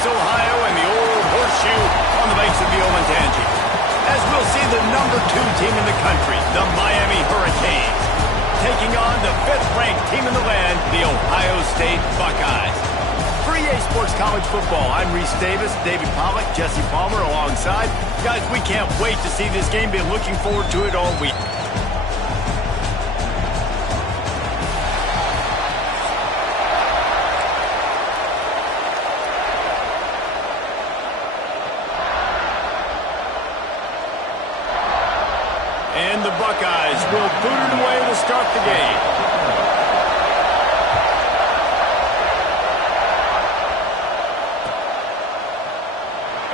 Columbus, Ohio, and the old horseshoe on the banks of the Ncaa. As we'll see the #2 team in the country, the Miami Hurricanes, taking on the 5th-ranked team in the land, the Ohio State Buckeyes. For EA Sports College Football, I'm Reese Davis, David Pollack, Jesse Palmer alongside. Guys, we can't wait to see this game. Been looking forward to it all week. And the Buckeyes will boot it away to start the game.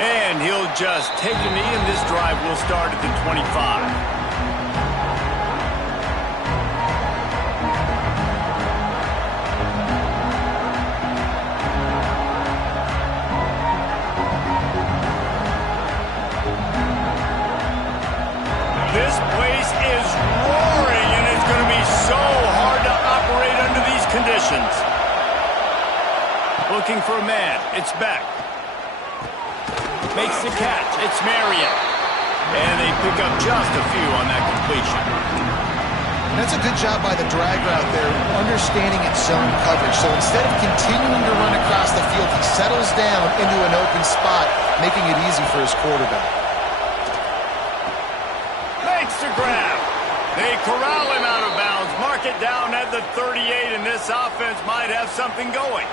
And he'll just take a knee, and this drive will start at the 25. This place is roaring, and it's going to be so hard to operate under these conditions. Looking for a man. It's Beck. Makes the catch. It's Marion. And they pick up just a few on that completion. That's a good job by the dragger out there, understanding its zone coverage. So instead of continuing to run across the field, he settles down into an open spot, making it easy for his quarterback. To grab. They corral him out of bounds. Mark it down at the 38, and this offense might have something going.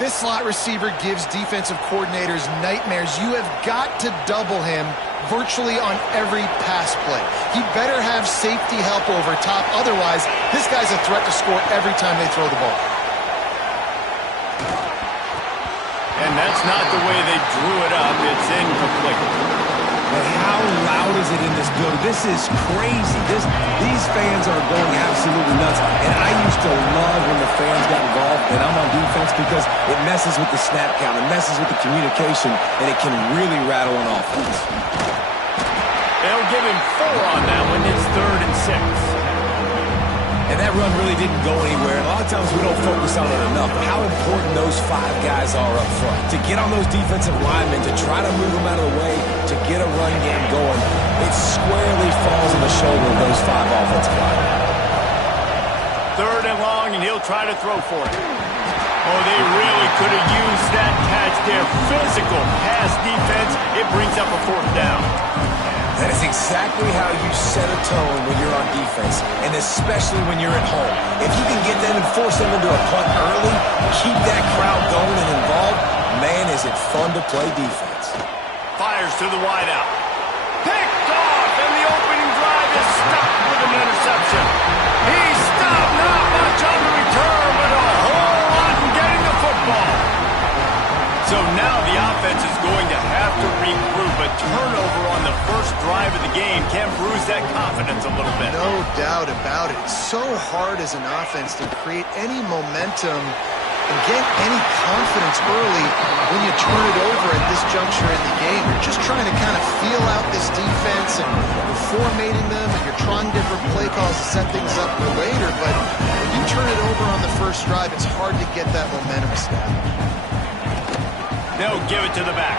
This slot receiver gives defensive coordinators nightmares. You have got to double him virtually on every pass play. He better have safety help over top. Otherwise, this guy's a threat to score every time they throw the ball. And that's not the way they drew it up. It's incomplete. But how loud is it in this building? This is crazy. These fans are going absolutely nuts. And I used to love when the fans got involved and I'm on defense because it messes with the snap count. It messes with the communication, and it can really rattle an offense. They'll give him 4 on that one. It's 3rd and 6. And that run really didn't go anywhere. A lot of times we don't focus on it enough. But how important those 5 guys are up front. To get on those defensive linemen, to try to move them out of the way, to get a run game going, it squarely falls on the shoulder of those 5 offensive linemen. 3rd and long, and he'll try to throw for it. Oh, they really could have used that catch there. Physical pass defense. It brings up a 4th down. That is exactly how you set a tone when you're on defense, and especially when you're at home. If you can get them and force them into a punt early, keep that crowd going and involved, man, is it fun to play defense. Fires to the wideout. Picked off, and the opening drive is stopped with an interception. He stopped, not much on the return, but a whole lot in getting the football. So now the offense is going to have to regroup. A turnover on the first drive of the game can bruise that confidence a little bit. No doubt about it. It's so hard as an offense to create any momentum and get any confidence early when you turn it over at this juncture in the game. You're just trying to kind of feel out this defense, and you're formatting them, and you're trying different play calls to set things up for later. But when you turn it over on the first drive, it's hard to get that momentum established. They'll give it to the back.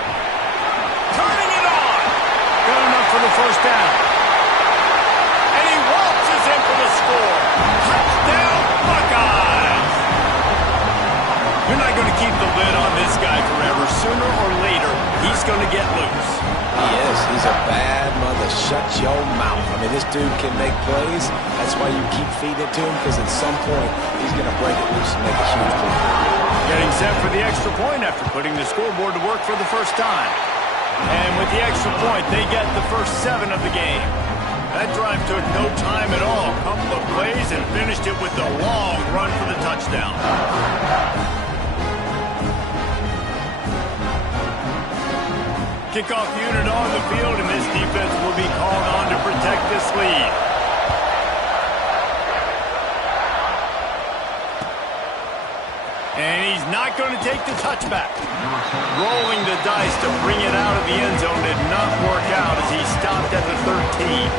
Turning it on. Good enough for the 1st down. And he waltzes in for the score. Touchdown, Buckeyes. You're not going to keep the lid on this guy forever. Sooner or later, he's going to get loose. He is. He's a bad mother. Shut your mouth. I mean, this dude can make plays. That's why you keep feeding it to him, because at some point, he's going to break it loose and make a huge play. Getting set for the extra point after putting the scoreboard to work for the first time. And with the extra point, they get the first 7 of the game. That drive took no time at all. A couple of plays and finished it with a long run for the touchdown. Kickoff unit on the field, and this defense will be called on to protect this lead. And he's not going to take the touchback. Rolling the dice to bring it out of the end zone did not work out as he stopped at the 13.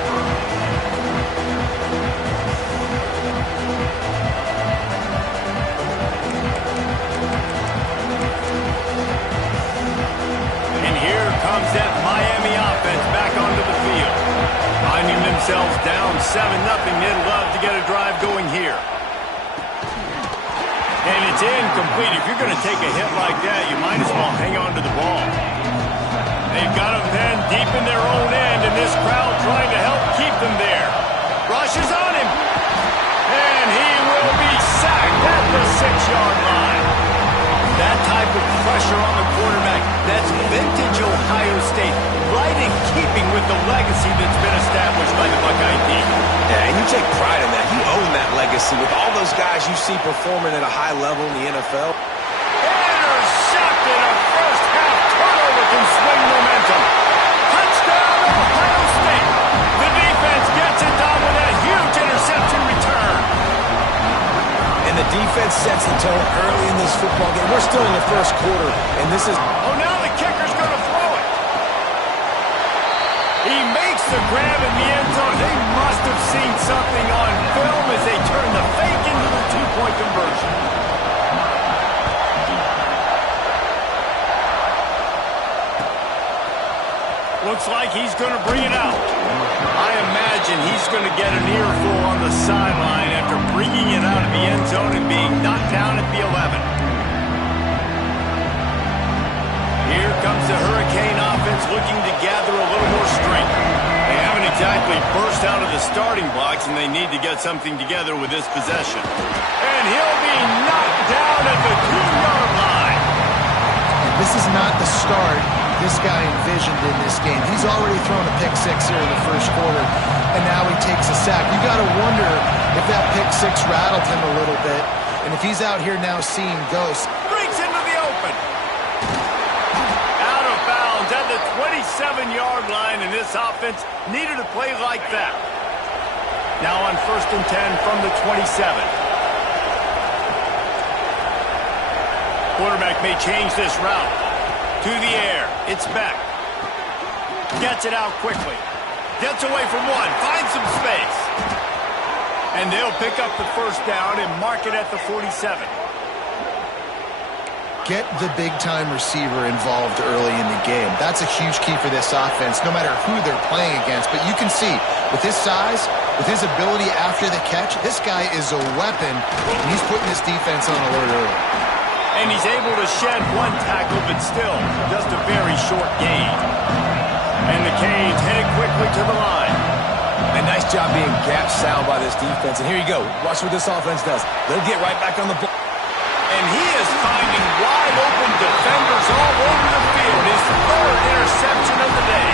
themselves down 7-0. They'd love to get a drive going here. And it's incomplete. If you're going to take a hit like that, you might as well hang on to the ball. They've got them then deep in their own end, and this crowd trying to help keep them there. Rushes on him. And he will be sacked at the 6-yard line. That type of pressure on the quarterback, that's vintage Ohio State, right in keeping with the legacy that's been established by the Buckeye team. Yeah, and you take pride in that. He owned that legacy with all those guys you see performing at a high level in the NFL. Intercepted. A first-half turnover can swing momentum. Touchdown, Ohio State. The defense gets it done with a huge interception return. And the defense sets the tone early in this football game. We're still in the first quarter, and this is... Oh, now the kicker's going to throw it. He makes the grab in the end zone. They must have seen something on film as they turn the fake into the two-point conversion. Looks like he's going to bring it out. I imagine he's going to get an earful on the sideline after bringing it out of the end zone and being knocked down at the 11. Here comes the Hurricane offense looking to gather a little more strength. They haven't exactly burst out of the starting blocks, and they need to get something together with this possession. And he'll be knocked down at the 2-yard line. This is not the start this guy envisioned in this game. He's already thrown a pick six here in the first quarter, and now he takes a sack. You got to wonder if that pick six rattled him a little bit, and if he's out here now seeing ghosts. Breaks into the open. Out of bounds at the 27-yard line, and this offense needed a play like that. Now on 1st and 10 from the 27. Quarterback may change this route. To the air. It's back. Gets it out quickly. Gets away from one. Finds some space. And they'll pick up the first down and mark it at the 47. Get the big-time receiver involved early in the game. That's a huge key for this offense, no matter who they're playing against. But you can see, with his size, with his ability after the catch, this guy is a weapon, and he's putting his defense on alert early. And he's able to shed one tackle, but still just a very short gain. And the Canes headed quickly to the line. A nice job being gap sound by this defense. And here you go. Watch what this offense does. They'll get right back on the ball. And he is finding wide open defenders all over the field. His 3rd interception of the day.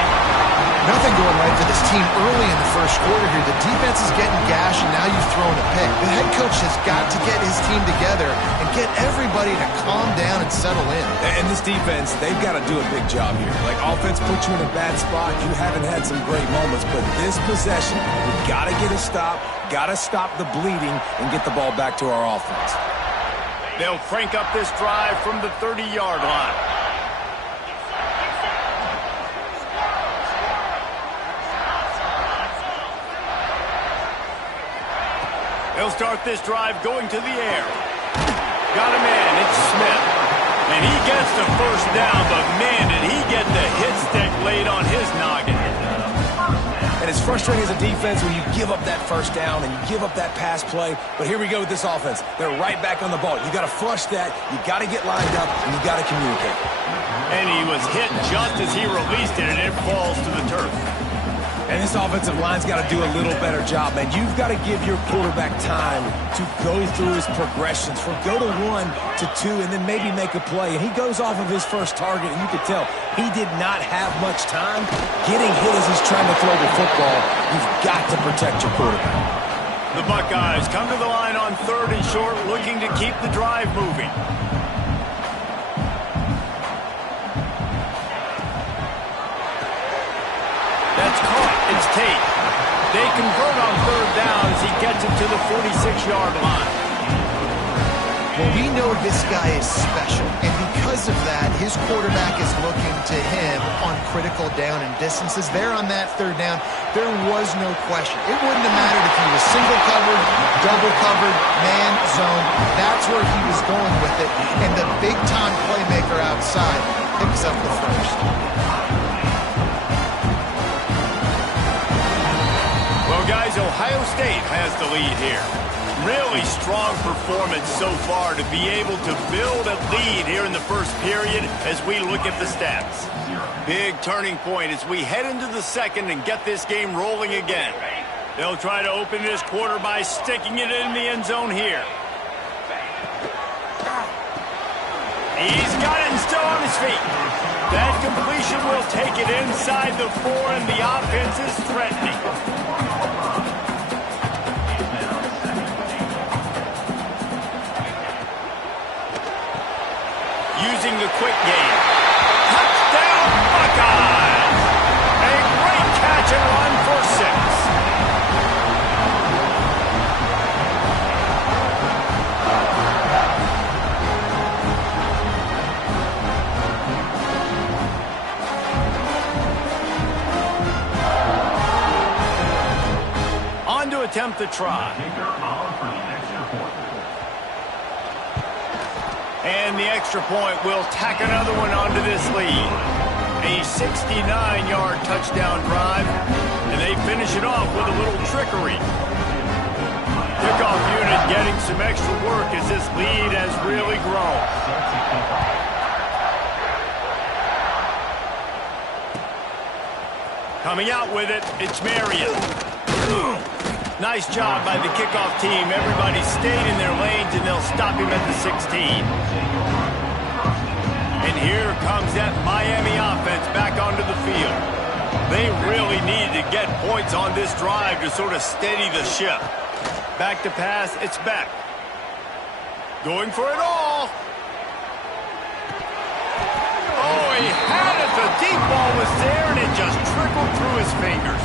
Nothing going right for this team early in the first quarter here. The defense is getting gashed, and now you've thrown a pick. The head coach has got to get his team together and get everybody to calm down and settle in. And this defense, they've got to do a big job here. Like, offense puts you in a bad spot. You haven't had some great moments, but this possession, we've got to get a stop, got to stop the bleeding, and get the ball back to our offense. They'll crank up this drive from the 30-yard line. He'll start this drive going to the air. Got him in. It's Smith. And he gets the first down, but man, did he get the hit stick laid on his noggin. And it's frustrating as a defense when you give up that first down and you give up that pass play. But here we go with this offense. They're right back on the ball. You got to flush that. You got to get lined up, and you got to communicate. And he was hit just as he released it, and it falls to the turf. And this offensive line's got to do a little better job, man. You've got to give your quarterback time to go through his progressions from go to 1 to 2 and then maybe make a play. And he goes off of his first target, and you could tell he did not have much time getting hit as he's trying to throw the football. You've got to protect your quarterback. The Buckeyes come to the line on 3rd and short, looking to keep the drive moving. That's caught. It's Tate. They convert on 3rd down as he gets it to the 46-yard line. Well, we know this guy is special, and because of that, his quarterback is looking to him on critical down and distances. There on that 3rd down, there was no question. It wouldn't have mattered if he was single covered, double covered, man, zone. That's where he was going with it, and the big-time playmaker outside picks up the first. Guys, Ohio State has the lead here. Really strong performance so far to be able to build a lead here in the first period as we look at the stats. Big turning point as we head into the second and get this game rolling again. They'll try to open this quarter by sticking it in the end zone here. He's got it and still on his feet. That completion will take it inside the 4, and the offense is threatening. Using the quick game. Touchdown, Buckeyes! A great catch and run for 6. On to attempt the try. And the extra point will tack another one onto this lead. A 69-yard touchdown drive, and they finish it off with a little trickery. Kickoff unit getting some extra work as this lead has really grown. Coming out with it, it's Marion. Nice job by the kickoff team. Everybody stayed in their lanes, and they'll stop him at the 16. And here comes that Miami offense back onto the field. They really need to get points on this drive to sort of steady the ship. Back to pass, it's Beck. Going for it all. Oh, he had it. The deep ball was there, and it just trickled through his fingers.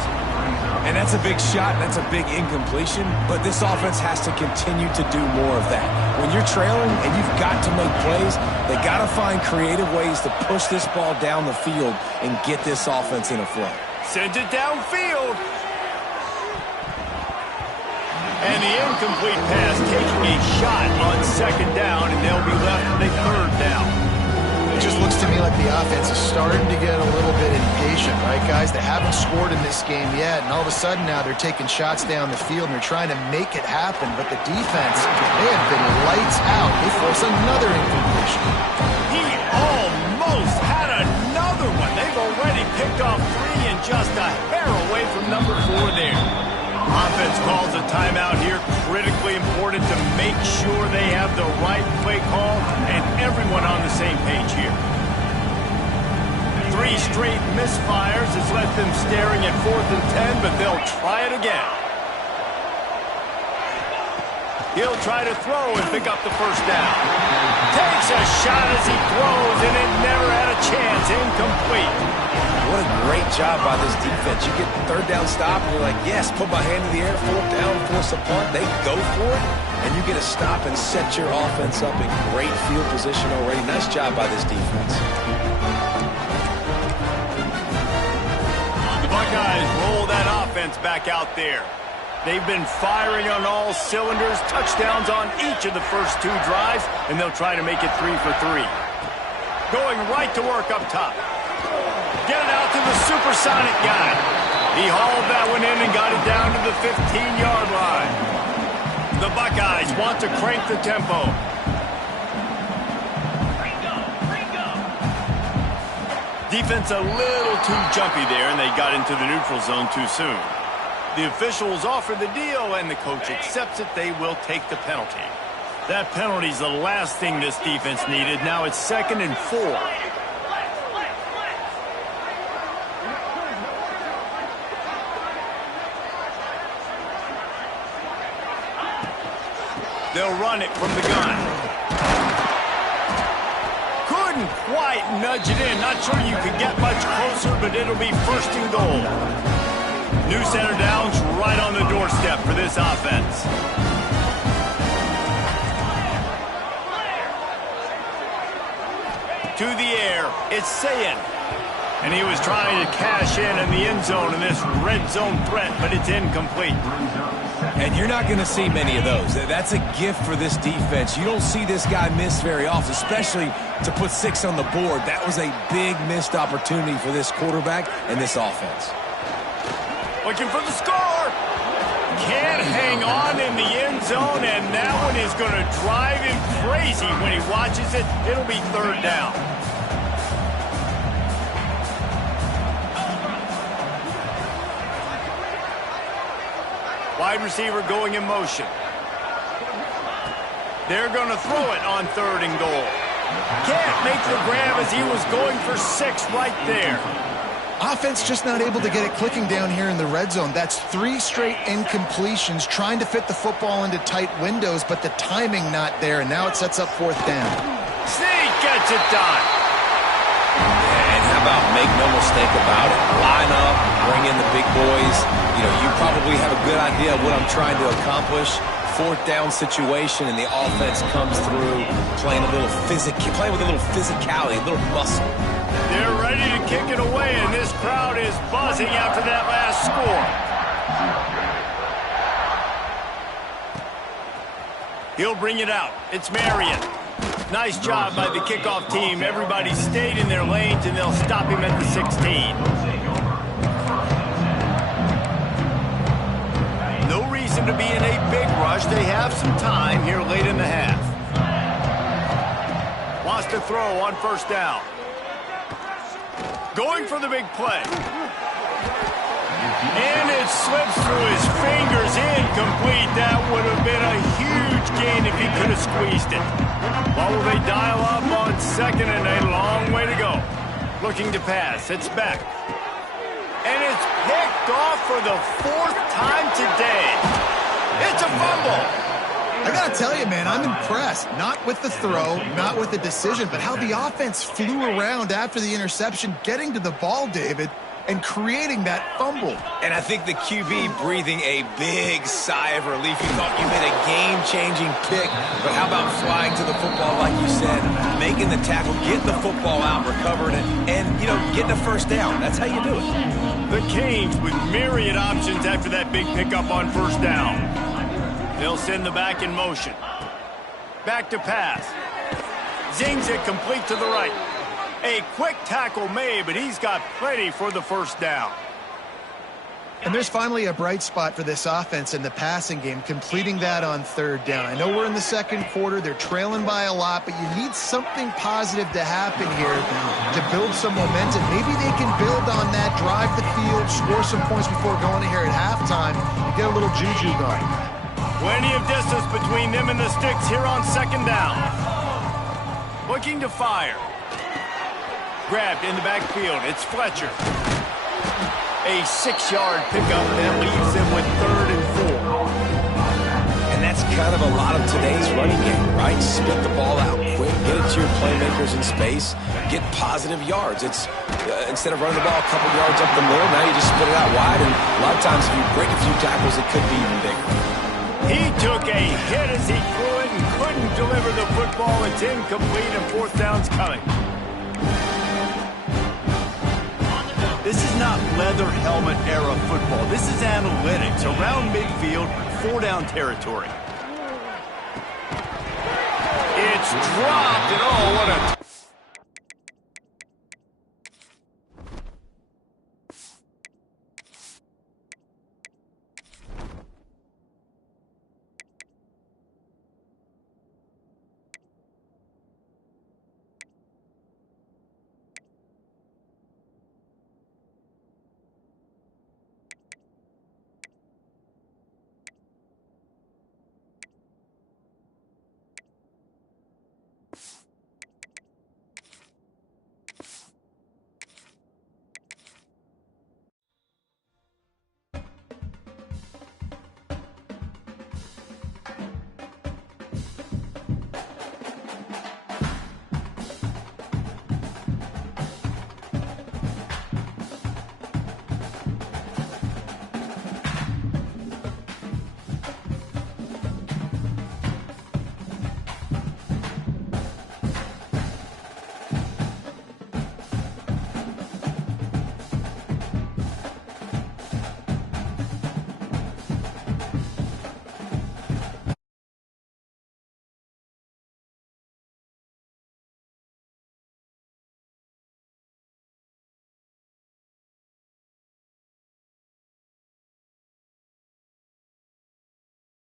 And that's a big shot, that's a big incompletion, but this offense has to continue to do more of that. When you're trailing and you've got to make plays, they got to find creative ways to push this ball down the field and get this offense in a flow. Sends it downfield. And the incomplete pass taking a shot on second down, and they'll be left with a third down. It just looks to me like the offense is starting to get a little bit impatient, right, guys? They haven't scored in this game yet, and all of a sudden now they're taking shots down the field and they're trying to make it happen. But the defense, they have been lights out. They force another incompletion. He almost had another one. They've already picked off 3 and just a hair away from number 4 there. Offense calls a timeout here. Critically important to make sure they have the right play call and everyone on the same page here. 3 straight misfires has left them staring at 4th and 10, but they'll try it again. He'll try to throw and pick up the first down. Takes a shot as he throws, and it never had a chance. Incomplete. What a great job by this defense. You get the third down stop, and you're like, yes, put my hand in the air, 4th down, force a punt. They go for it, and you get a stop and set your offense up in great field position already. Nice job by this defense. The Buckeyes roll that offense back out there. They've been firing on all cylinders, touchdowns on each of the first 2 drives, and they'll try to make it 3 for 3. Going right to work up top. Get it out to the supersonic guy. He hauled that one in and got it down to the 15-yard line. The Buckeyes want to crank the tempo. Defense a little too jumpy there, and they got into the neutral zone too soon. The officials offer the deal, and the coach accepts it. They will take the penalty. That penalty's the last thing this defense needed. Now it's 2nd and 4. They'll run it from the gun. Couldn't quite nudge it in. Not sure you could get much closer, but it'll be 1st and goal. New center downs right on the doorstep for this offense. To the air, it's Ncaa. And he was trying to cash in the end zone in this red zone threat, but it's incomplete. And you're not going to see many of those. That's a gift for this defense. You don't see this guy miss very often, especially to put 6 on the board. That was a big missed opportunity for this quarterback and this offense. Looking for the score. Can't hang on in the end zone, and that one is going to drive him crazy when he watches it. It'll be third down. Wide receiver going in motion. They're going to throw it on 3rd and goal. Can't make the grab as he was going for 6 right there. Offense just not able to get it clicking down here in the red zone. That's 3 straight incompletions, trying to fit the football into tight windows, but the timing not there, and now it sets up 4th down. Zeke gets it done. And how about make no mistake about it? Line up, bring in the big boys. You know, you probably have a good idea of what I'm trying to accomplish. 4th down situation, and the offense comes through playing with a little physicality, a little muscle. They're ready to kick it away, and this crowd is buzzing after that last score. He'll bring it out. It's Marion. Nice job by the kickoff team. Everybody stayed in their lanes, and they'll stop him at the 16. No reason to be in a big rush. They have some time here late in the half. Wants to throw on 1st down. Going for the big play. And it slips through his fingers. Incomplete. That would have been a huge gain if he could have squeezed it. Well, will they dial up on 2nd and a long way to go? Looking to pass. It's back. And it's picked off for the 4th time today. It's a fumble. I got to tell you, man, I'm impressed. Not with the throw, not with the decision, but how the offense flew around after the interception, getting to the ball, David, and creating that fumble. And I think the QB breathing a big sigh of relief. He thought you made a game-changing pick, but how about flying to the football, like you said, making the tackle, getting the football out, recovering it, and, you know, getting a 1st down. That's how you do it. The Canes with myriad options after that big pickup on 1st down. They'll send the back in motion. Back to pass. Zings it complete to the right. A quick tackle made, but he's got plenty for the 1st down. And there's finally a bright spot for this offense in the passing game, completing that on 3rd down. I know we're in the 2nd quarter. They're trailing by a lot, but you need something positive to happen here to build some momentum. Maybe they can build on that, drive the field, score some points before going in here at halftime, and get a little juju going. Plenty of distance between them and the sticks here on 2nd down. Looking to fire. Grabbed in the backfield. It's Fletcher. A 6-yard pickup that leaves them with 3rd and 4. And that's kind of a lot of today's running game, right? Split the ball out quick, get it to your playmakers in space, get positive yards. It's instead of running the ball a couple yards up the middle, now you just split it out wide, and a lot of times if you break a few tackles, it could be even bigger. He took a hit as he threw it and couldn't deliver the football. It's incomplete, and 4th down's coming. This is not leather helmet era football. This is analytics. Around midfield, 4-down territory. It's dropped, and oh, what a